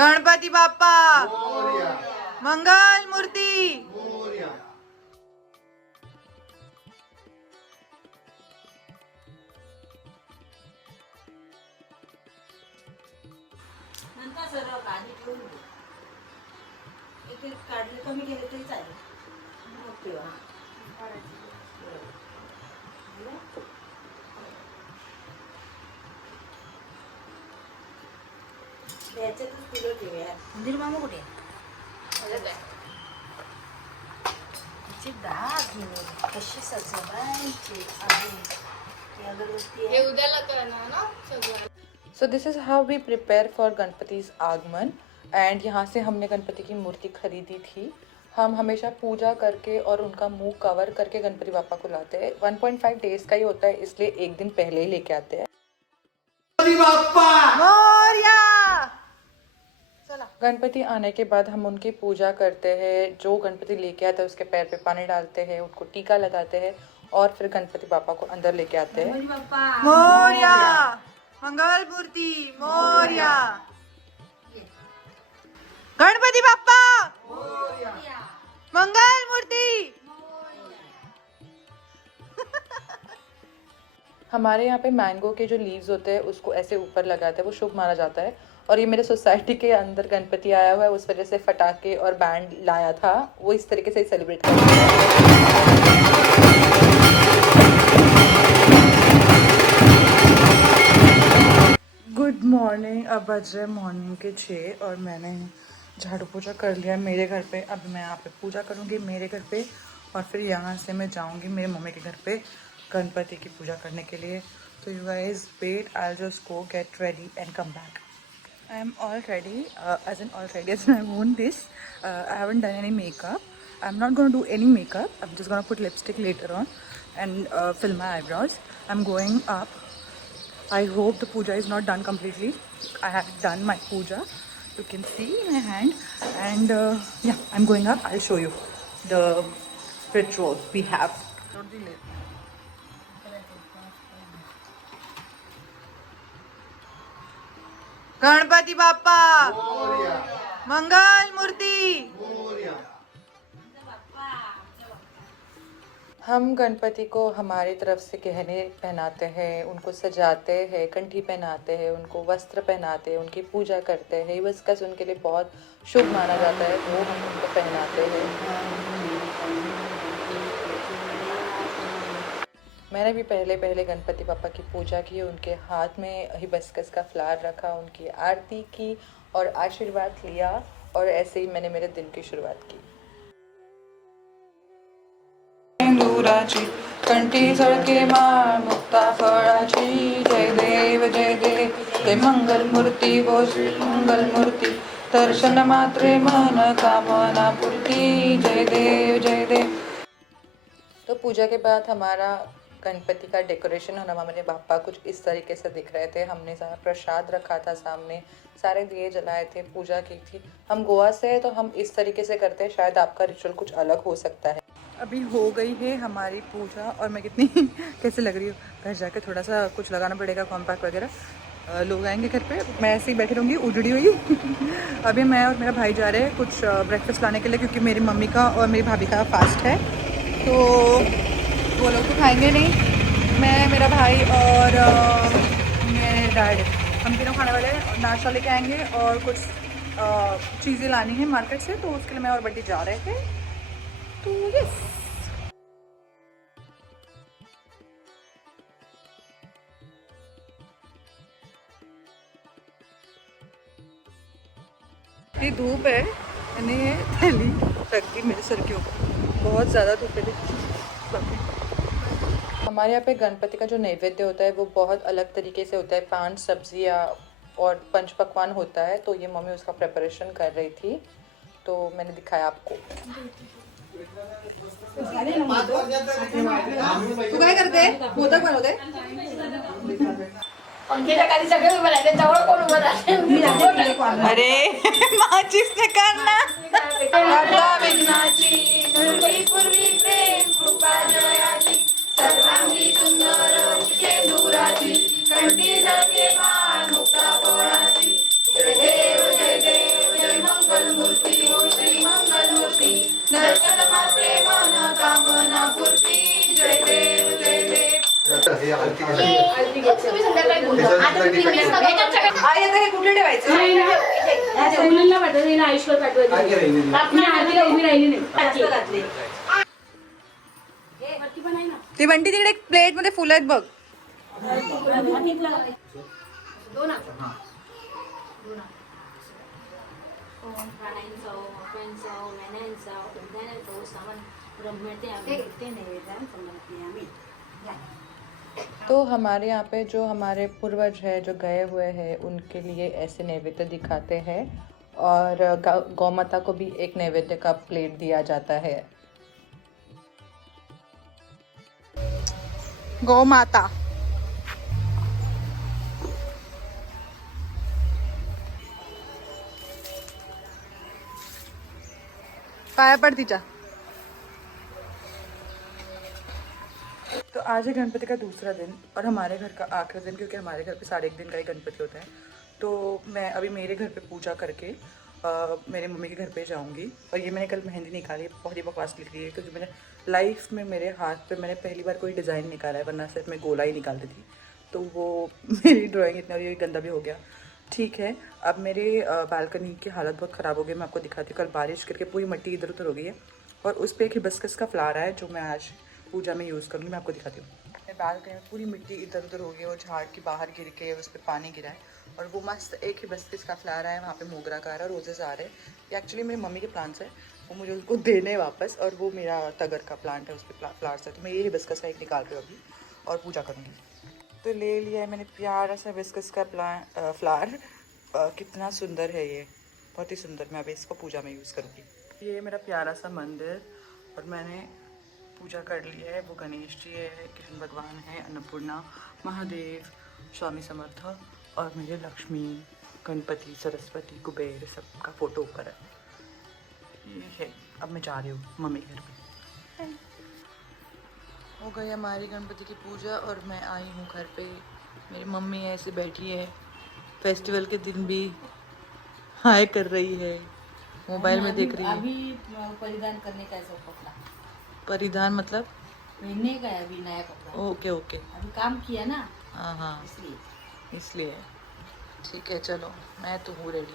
गणपती बाप्पा मोरया, मंगल मूर्ती मोरया. नंतर सर्व काढी ठेवून दे. एक एक काढले कमी केले तरी चालेल. मग ठेवा. याच्यातच फुलं ठेवूया. मंदिर मामा कुठे आहे? तिचे डाग घेऊन कशी सजवायचे आहे ती अगरबत्ती आहे. उद्याला करणार ना सगळं. So this is how we prepare for Ganpati's आगमन. एंड यहाँ से हमने गणपति की मूर्ति खरीदी थी. हम हमेशा पूजा करके और उनका मुंह कवर करके गणपति बापा को लाते हैं. 1.5 डेज का ही होता है, इसलिए एक दिन पहले ही लेके आते हैं. गणपती बाप्पा मोरया. चला. गणपति आने के बाद हम उनकी पूजा करते हैं. जो गणपति लेके आता है उसके पैर पे पानी डालते हैं, उनको टीका लगाते हैं और फिर गणपति बापा को अंदर लेके आते हैं. मोरया मंगल मूर्ति मोरया. गणपति बाप्पा मंगल मूर्ति. हमारे यहाँ पे मैंगो के जो लीव्स होते हैं उसको ऐसे ऊपर लगाते हैं, वो शुभ माना जाता है. और ये मेरे सोसाइटी के अंदर गणपति आया हुआ है, उस वजह से फटाके और बैंड लाया था, वो इस तरीके से सेलिब्रेट करते हैं. Good morning. अब बज रहे मॉर्निंग के 6 और मैंने झाड़ू पोछा कर लिया मेरे घर पे. अब मैं यहाँ पे पूजा करूँगी मेरे घर पे और फिर यहाँ से मैं जाऊँगी मेरे मम्मी के घर पे गणपति की पूजा करने के लिए. तो you guys wait, I will just go get ready and come back. I am all ready, as in I worn this. I haven't done any makeup. I'm not going to do any makeup. I'm just going to put lipstick later on and fill my eyebrows. I'm going up. I hope the puja is not done completely. I have done my puja. You can see my hand. And yeah, I'm going up. I'll show you the ritual we have. Ganpati Bappa Morya, Mangal Murti. Morya. हम गणपति को हमारी तरफ से गहने पहनाते हैं, उनको सजाते हैं, कंठी पहनाते हैं, उनको वस्त्र पहनाते हैं, उनकी पूजा करते हैं. ये बस कस उनके लिए बहुत शुभ माना जाता है, वो हम उनको पहनाते हैं. मैंने भी पहले गणपति पापा की पूजा की, उनके हाथ में हिबिस्कस का फ्लावर रखा, उनकी आरती की और आशीर्वाद लिया और ऐसे ही मैंने मेरे दिन की शुरुआत की. दूराची कंठी सळके माळ मुक्ता फळाची. जय देव जय देव जय मंगल मूर्ती हो श्री मंगल मूर्ती. दर्शन मात्रे मन कामना पूर्ती. जय देव. तो पूजा के बाद हमारा गणपति का डेकोरेशन होना, हमारे पापा कुछ इस तरीके से दिख रहे थे. हमने सारा प्रसाद रखा था सामने, सारे दिए जलाए थे, पूजा की थी. हम गोवा से हैं तो हम इस तरीके से करते हैं, शायद आपका रिचुअल कुछ अलग हो सकता है. अभी हो गई है हमारी पूजा और मैं कितनी कैसे लग रही हूँ. घर जाके थोड़ा सा कुछ लगाना पड़ेगा, कॉम्पैक्ट वगैरह. लोग आएंगे घर पे, मैं ऐसे ही बैठी रहूँगी उजड़ी हुई. अभी मैं और मेरा भाई जा रहे हैं कुछ ब्रेकफास्ट लाने के लिए, क्योंकि मेरी मम्मी का और मेरी भाभी का फास्ट है. तो वो लोग तो खाएंगे नहीं. मैं, मेरा भाई और मेरे डैड, हम तीनों खाने वाले हैं. नाश्ता लेके आएंगे और कुछ चीज़ें लानी है मार्केट से, तो उसके लिए मैं और बड्डी जा रहे थे. तो यस. ये धूप है, मैंने ये थैली रख दी मेरे सर के ऊपर. बहुत ज़्यादा धूप है. हमारे यहाँ पे गणपति का जो नैवेद्य होता है वो बहुत अलग तरीके से होता है. 5 सब्जियाँ और पंच पकवान होता है. तो ये मम्मी उसका प्रिपरेशन कर रही थी, तो मैंने दिखाया आपको. तू काय करते? मोदक बनवते? अरे माचिस ने करना. सर्वांगी सुंदर दूराची कंठी सळके माळ मुक्ता फळाची. जय देव आई आता हे कुठे ठेवायचं? मुलींना पाठवलं हिला आयुष्यभर पाठवायचं मी आरतीला उभी राहिली नाही घातले वरती पण आहे ना ती बंटी तिकडे एक प्लेट मध्ये फुलं आहेत बघ. दोन तो हमारे यहाँ पे जो हमारे पूर्वज है जो गए हुए हैं उनके लिए ऐसे नैवेद्य दिखाते हैं और गौ माता को भी एक नैवेद्य का प्लेट दिया जाता है. गौ माता पाया पड़ तिच्या. तो आज है गणपति का दूसरा दिन और हमारे घर का आखिरी दिन, क्योंकि हमारे घर पे सारे एक दिन का ही गणपति होता है. तो मैं अभी मेरे घर पे पूजा करके मेरे मम्मी के घर पे जाऊंगी. और ये मैंने कल मेहंदी निकाली, बहुत ही बकवास लिख रही है क्योंकि मैंने लाइफ में मेरे हाथ पे मैंने पहली बार कोई डिज़ाइन निकाला है, वरना सिर्फ मैं गोला ही निकालती थी. तो वो मेरी ड्राइंग इतना ये गंदा भी हो गया. ठीक है, अब मेरे बालकनी की हालत बहुत ख़राब हो गई. मैं आपको दिखाती हूँ. कल बारिश करके पूरी मिट्टी इधर उधर हो गई है और उस पर एक हिबिस्कस का फ्लावर है जो मैं आज पूजा में यूज़ करूँगी. मैं आपको दिखाती हूँ. मेरे बालकनी में पूरी मिट्टी इधर उधर हो गई और झाड़ के बाहर गिर के उस पर पानी गिरा है और वो मस्त एक हिबिस्कस का फ्लावर है. वहाँ पे मोगरा का आ रहा है, रोजेस आ रहे हैं. ये एक्चुअली मेरी मम्मी के प्लांट्स है, वो मुझे उनको देने वापस. और वो मेरा तगर का प्लांट है, उस पर फ्लावर्स है. तो मैं ये हिबिस्कस का एक निकाल रही हूँ अभी और पूजा करूँगी. तो ले लिया है मैंने प्यारा सा हिबिस्कस का फ्लावर. कितना सुंदर है ये, बहुत ही सुंदर. मैं अभी इसको पूजा में यूज़ करूँगी. ये मेरा प्यारा सा मंदिर और मैंने पूजा कर ली है. वो गणेश जी है, कृष्ण भगवान है, अन्नपूर्णा, महादेव, स्वामी समर्थ और मेरे लक्ष्मी, गणपति, सरस्वती, कुबेर सबका फ़ोटो ऊपर है. ये है. अब मैं जा रही हूँ मम्मी घर पे. हो गई हमारी गणपति की पूजा और मैं आई हूँ घर पे. मेरी मम्मी ऐसे बैठी है, फेस्टिवल के दिन भी हाय कर रही है, मोबाइल में देख रही है. अभी परिधान करने का है सब कपड़ा, परिधान मतलब पहनने का है अभी नया कपड़ा. Okay okay. अभी काम किया ना हाँ हाँ इसलिए. ठीक है चलो, मैं तो हूँ रेडी.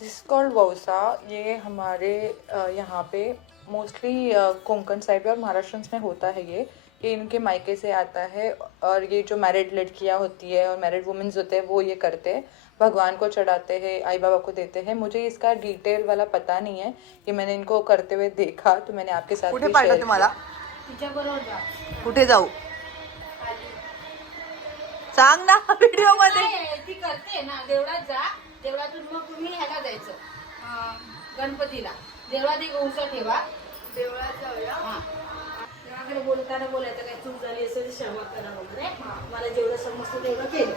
This called वौसा. ये हमारे यहाँ पे मोस्टली कोंकण साइड पे और महाराष्ट्र में होता है. ये इनके मायके से आता है और ये जो मैरिड लड़कियाँ होती है और मैरिड वुमेन्स होते हैं वो ये करते हैं, भगवान को चढ़ाते हैं, आई बाबा को देते हैं. मुझे इसका डिटेल वाला पता नहीं है, कि मैंने इनको करते हुए देखा तो मैंने आपके साथ कुठे पाहिजे तुम्हाला? तिच्याबरोबर जा. कुठे जाऊ सांग ना व्हिडिओ मध्ये. नाही, ती करते ना देवळात जा. देवळातून मग तुम्ही ह्याला जायचं गणपतीला. देवळात एक उंचा ठेवा. देवळात जाऊया. हा त्याकडे बोलताना बोलायचं काय चूक झाली असेल क्षमा करा वगैरे. मला जेवढं समजतं तेवढं केलं.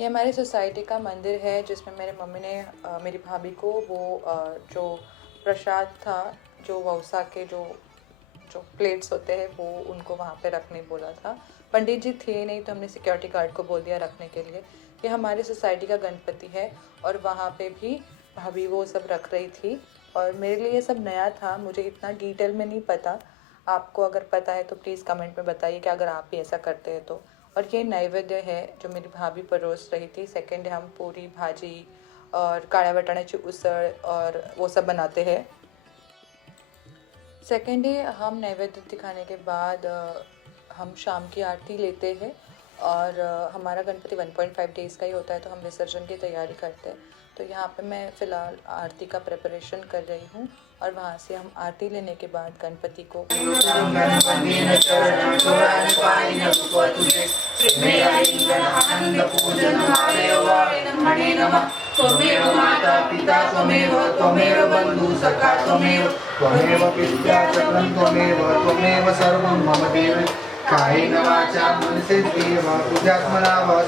ये हमारी सोसाइटी का मंदिर है जिसमें मेरे मम्मी ने मेरी भाभी को वो जो प्रसाद था, जो वौसा के जो प्लेट्स होते हैं वो उनको वहाँ पे रखने बोला था. पंडित जी थे नहीं तो हमने सिक्योरिटी गार्ड को बोल दिया रखने के लिए. ये हमारी सोसाइटी का गणपति है और वहाँ पे भी भाभी वो सब रख रही थी और मेरे लिए ये सब नया था. मुझे इतना डिटेल में नहीं पता. आपको अगर पता है तो प्लीज़ कमेंट में बताइए कि अगर आप भी ऐसा करते हैं तो. और ये नैवेद्य है जो मेरी भाभी परोस रही थी. सेकंड हम पूरी भाजी और काळ्या वाटाण्याची उसळ और वो सब बनाते हैं. सेकेंड डे हम नैवेद्य दिखाने के बाद हम शाम की आरती लेते हैं और हमारा गणपति 1.5 डेज़ का ही होता है तो हम विसर्जन की तैयारी करते हैं. तो यहाँ पे मैं फ़िलहाल आरती का प्रिपरेशन कर रही हूँ और वहाँ से हम आरती लेने के बाद गणपति को त्वमेव माता पिता त्वमेव त्वमेव बंधु सखा त्वमेव त्वमेव विद्या चक्रं त्वमेव सर्वं मम देव. कायेन वाचा मनसेन्द्रियेण पूजात्मना वा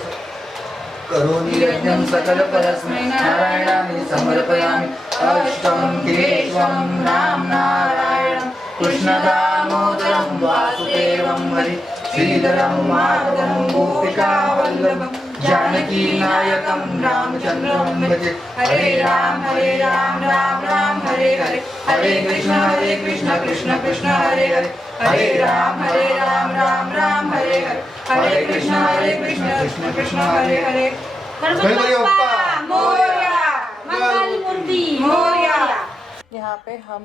करोमि यज्ञं सकलपरस्मै नारायणाय समर्पयामि. अष्टं केशवं राम नारायणं कृष्णदामोदरं वासुदेवं हरि श्रीधरं माधवं गोपिकावल्लभं जानकी नायकं रामचन्द्रं भजे। हरे राम राम राम हरे हरे, हरे कृष्ण कृष्ण कृष्ण हरे हरे, हरे राम राम राम हरे हरे, हरे कृष्ण कृष्ण कृष्ण हरे हरे। गणपति बप्पा मोरया, मंगल मूर्ति मोरया। यहाँ पे हम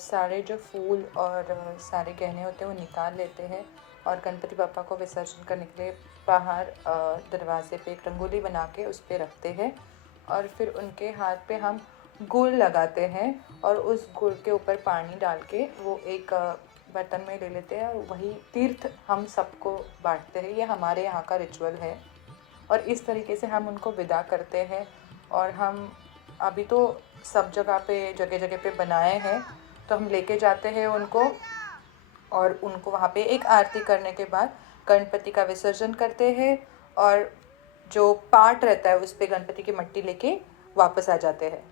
सारे जो फूल और सारे गहने होते हैं वो निकाल लेते हैं और गणपति बप्पा को विसर्जन करने के लिए बाहर दरवाजे पे एक रंगोली बना के उस पर रखते हैं और फिर उनके हाथ पे हम गुड़ लगाते हैं और उस गुड़ के ऊपर पानी डाल के वो एक बर्तन में ले लेते हैं और वही तीर्थ हम सबको बांटते हैं। ये हमारे यहाँ का रिचुअल है और इस तरीके से हम उनको विदा करते हैं। और हम अभी तो सब जगह पे बनाए हैं तो हम लेके जाते हैं उनको और उनको वहाँ पे एक आरती करने के बाद गणपति का विसर्जन करते हैं और जो पार्ट रहता है उस पे गणपति की मिट्टी लेके वापस आ जाते हैं।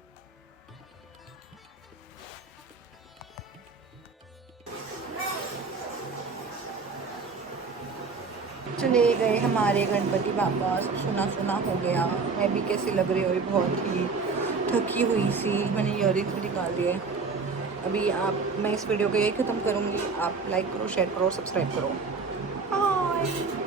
चले गए हमारे गणपति बाबा, सब सुना सुना हो गया। मैं भी कैसी लग रही हुई, बहुत ही थकी हुई सी। मैंने ईयरिंग्स भी निकाल दिए। अभी मैं इस वीडियो को यही ख़त्म करूँगी। आप लाइक करो, शेयर करो, सब्सक्राइब करो। बाय।